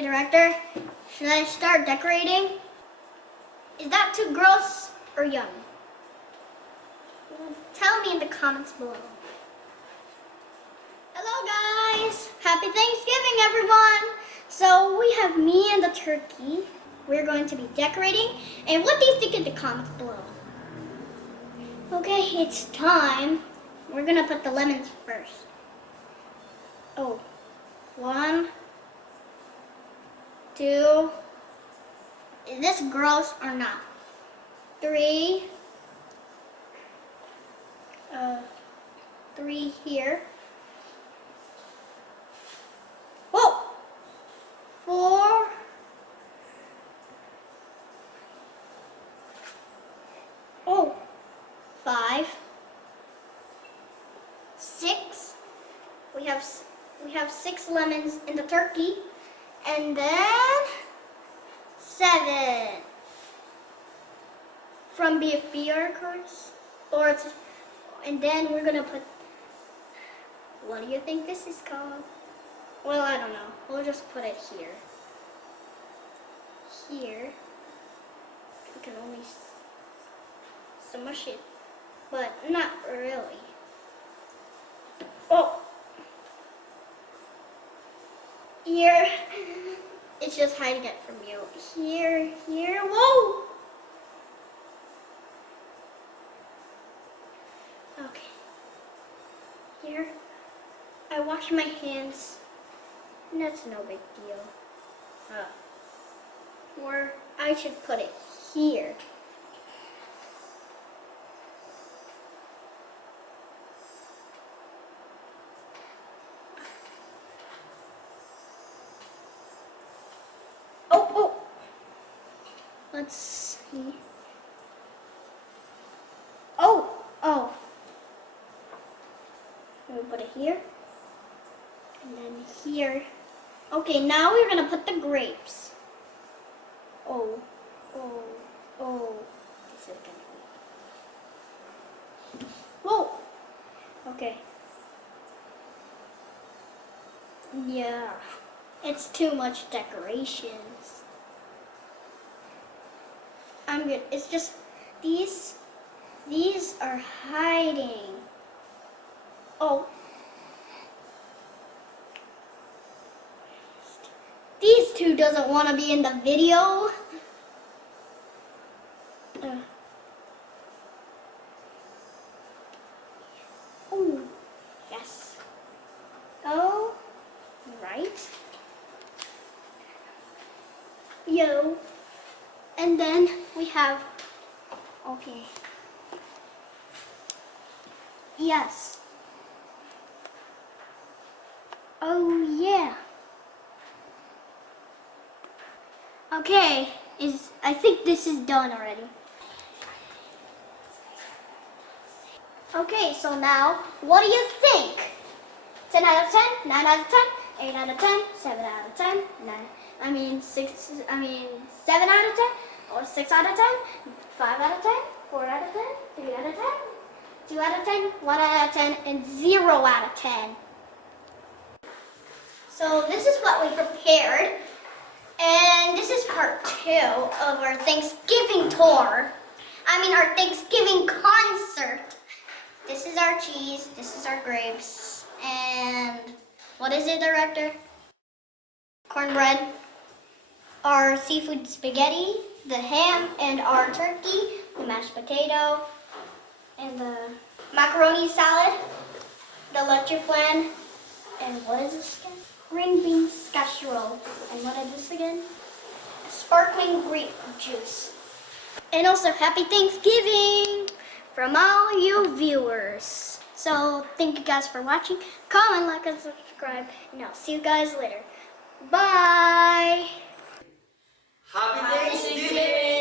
Okay, director, should I start decorating? Is that too gross or yummy? Tell me in the comments below. Hello guys! Happy Thanksgiving everyone! So we have me and the turkey. We're going to be decorating. And what do you think in the comments below? Okay, it's time. We're gonna put the lemons first. Oh, 1, 2. Is this gross or not? 3. 3 here. Whoa! 4. Oh, 5. 6. We have 6 lemons in the turkey, and then 7 from BFB, of course. And then we're gonna put. What do you think this is called? Well, I don't know. We'll just put it here. Here. We can only smush it, but not really. Oh! Here. It's just hiding it from you. Here. Whoa! Okay. Here. I wash my hands. That's no big deal. Or I should put it here. Oh! Let's see. Oh! We'll put it here. And then here. Okay, now we're gonna put the grapes. Oh. This is gonna be. Whoa! Okay. Yeah. It's too much decorations. I'm good. It's just these are hiding. Oh. These two doesn't want to be in the video. Oh, yes. Oh, right. Yo. And then we have, okay. Yes. Oh, yeah. Okay, I think this is done already. Okay, so now, what do you think? 10 out of 10, 9 out of 10, 8 out of 10, 7 out of 10, 7 out of 10, or 6 out of 10, 5 out of 10, 4 out of 10, 3 out of 10, 2 out of 10, 1 out of 10, and 0 out of 10. So this is what we prepared. And this is part 2 of our Thanksgiving tour. Our Thanksgiving concert. This is our cheese, this is our grapes, and what is it, director? Cornbread, our seafood spaghetti, the ham, and our turkey, the mashed potato, and the macaroni salad, the leche flan, and what is this again? Green beans casserole. And what is this again? Sparkling grape juice. And also happy Thanksgiving from all you viewers. So thank you guys for watching. Comment, like, and subscribe. And I'll see you guys later. Bye. Happy Thanksgiving!